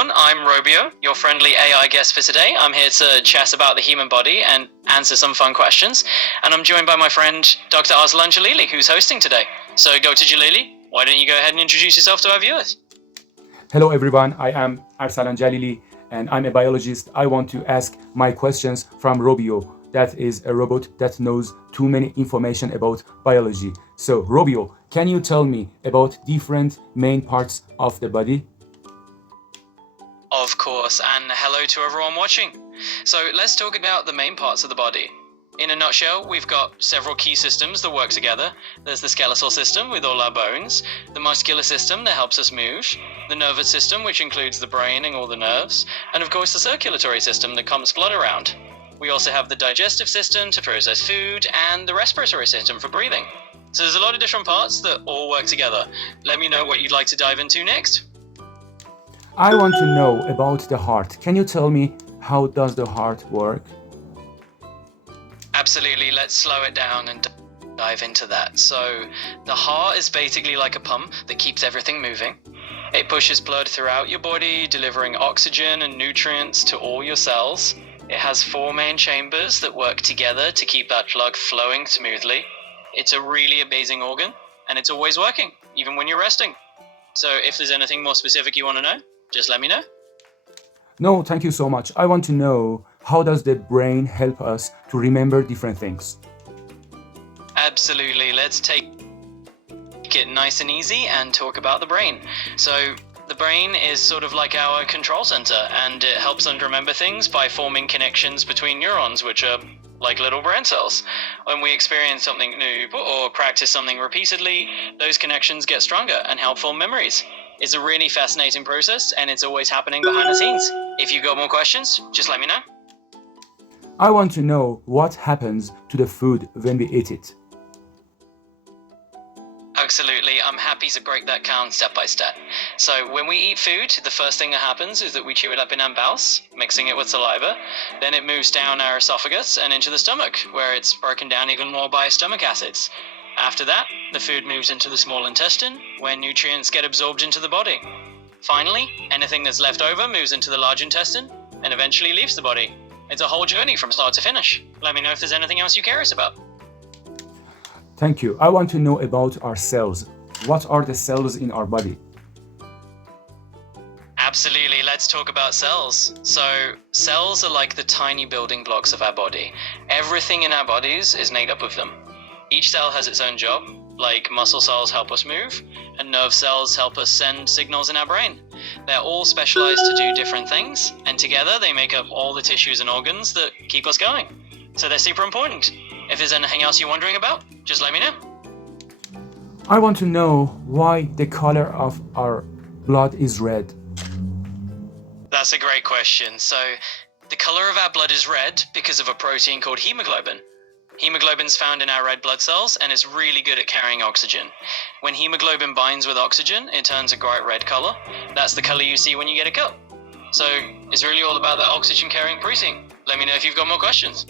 everyone, I'm Robio, your friendly AI guest for today. I'm here to chat about the human body and answer some fun questions. And I'm joined by my friend, Dr. Arslan Jalili, who's hosting today. So, Dr. Jalili, why don't you go ahead and introduce yourself to our viewers? Hello everyone, I am Arslan Jalili and I'm a biologist. I want to ask my questions from Robio. That is a robot that knows too many information about biology. So Robio, can you tell me about different main parts of the body? Of course, and hello to everyone watching. So let's talk about the main parts of the body. In a nutshell, we've got several key systems that work together. There's the skeletal system with all our bones, the muscular system that helps us move, the nervous system which includes the brain and all the nerves, and of course the circulatory system that pumps blood around. We also have the digestive system to process food and the respiratory system for breathing. So there's a lot of different parts that all work together. Let me know what you'd like to dive into next. I want to know about the heart. Can you tell me how does the heart work? Absolutely, let's slow it down and dive into that. So the heart is basically like a pump that keeps everything moving. It pushes blood throughout your body, delivering oxygen and nutrients to all your cells. It has 4 main chambers that work together to keep that blood flowing smoothly. It's a really amazing organ, and it's always working, even when you're resting. So if there's anything more specific you want to know, just let me know. No, thank you so much. I want to know how does the brain help us to remember different things? Absolutely, let's take it nice and easy and talk about the brain. So the brain is sort of like our control center, and it helps us remember things by forming connections between neurons, which are like little brain cells. When we experience something new or practice something repeatedly, those connections get stronger and help form memories. It's a really fascinating process, and it's always happening behind the scenes. If you've got more questions, just let me know. I want to know what happens to the food when we eat it. Absolutely, I'm happy to break that down step by step. So when we eat food, the first thing that happens is that we chew it up in our bowels, mixing it with saliva. Then it moves down our esophagus and into the stomach, where it's broken down even more by stomach acids. After that, the food moves into the small intestine, where nutrients get absorbed into the body. Finally, anything that's left over moves into the large intestine and eventually leaves the body. It's a whole journey from start to finish. Let me know if there's anything else you're curious about. Thank you. I want to know about our cells. What are the cells in our body? Absolutely, let's talk about cells. So, cells are like the tiny building blocks of our body. Everything in our bodies is made up of them. Each cell has its own job, like muscle cells help us move, and nerve cells help us send signals in our brain. They're all specialized to do different things, and together they make up all the tissues and organs that keep us going. So they're super important. If there's anything else you're wondering about, just let me know. I want to know why the color of our blood is red. That's a great question. So the color of our blood is red because of a protein called hemoglobin. Hemoglobin's found in our red blood cells and is really good at carrying oxygen. When hemoglobin binds with oxygen, it turns a bright red color. That's the color you see when you get a cut. So it's really all about that oxygen carrying protein. Let me know if you've got more questions.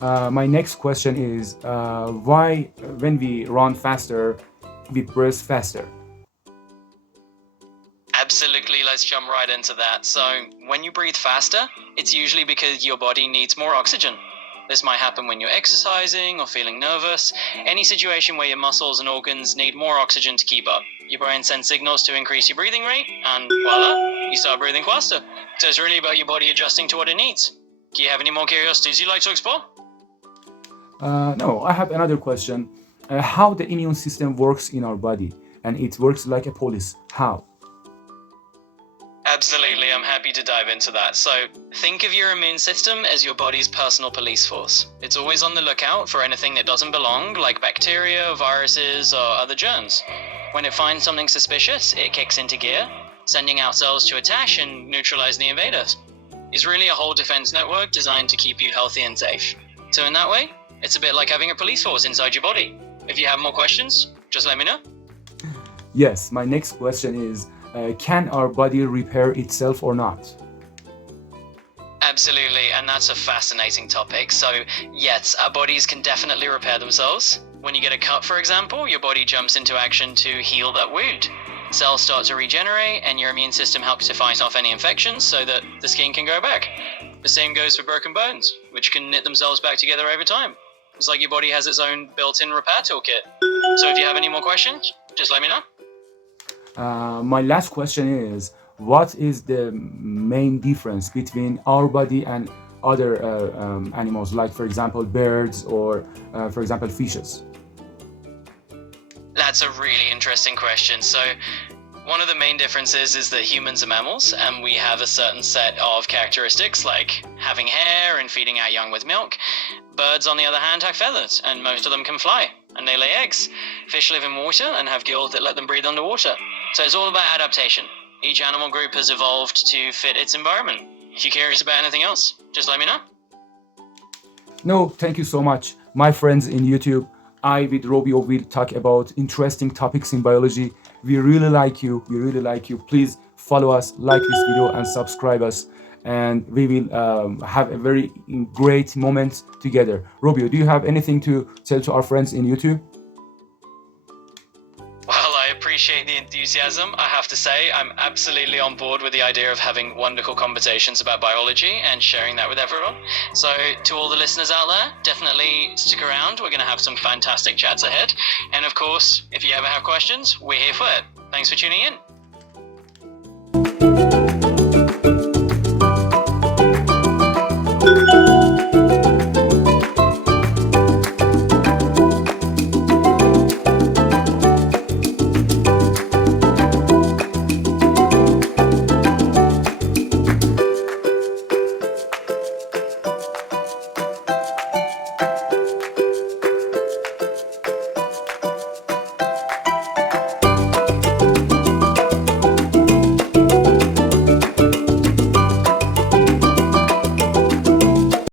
My next question is why when we run faster, we breathe faster? Absolutely, let's jump right into that. So when you breathe faster, it's usually because your body needs more oxygen. This might happen when you're exercising or feeling nervous, any situation where your muscles and organs need more oxygen to keep up. Your brain sends signals to increase your breathing rate, and voila, you start breathing faster. So it's really about your body adjusting to what it needs. Do you have any more curiosities you'd like to explore? No, I have another question. How the immune system works in our body, and it works like a police. How? Absolutely, I'm happy to dive into that. So think of your immune system as your body's personal police force. It's always on the lookout for anything that doesn't belong, like bacteria, viruses, or other germs. When it finds something suspicious, it kicks into gear, sending out cells to attack and neutralize the invaders. It's really a whole defense network designed to keep you healthy and safe. So in that way, it's a bit like having a police force inside your body. If you have more questions, just let me know. Yes, my next question is, can our body repair itself or not? Absolutely, and that's a fascinating topic. So yes, our bodies can definitely repair themselves. When you get a cut, for example, your body jumps into action to heal that wound. cells start to regenerate and your immune system helps to fight off any infections so that the skin can grow back. The same goes for broken bones, which can knit themselves back together over time. It's like your body has its own built-in repair toolkit. So if you have any more questions, just let me know. My last question is, what is the main difference between our body and other animals, like for example birds or for example fishes? That's a really interesting question. So one of the main differences is that humans are mammals and we have a certain set of characteristics like having hair and feeding our young with milk. Birds, on the other hand, have feathers and most of them can fly and they lay eggs. Fish live in water and have gills that let them breathe underwater. So it's all about adaptation. Each animal group has evolved to fit its environment. If you're curious about anything else, just let me know. No, thank you so much. My friends in YouTube, I with Robio will talk about interesting topics in biology. We really like you. We really like you. Please follow us, like this video and subscribe us. And we will have a very great moment together. Robio, do you have anything to tell to our friends in YouTube? Well, I appreciate the enthusiasm. I have to say, I'm absolutely on board with the idea of having wonderful conversations about biology and sharing that with everyone. So to all the listeners out there, definitely stick around. We're going to have some fantastic chats ahead. And of course, if you ever have questions, we're here for it. Thanks for tuning in.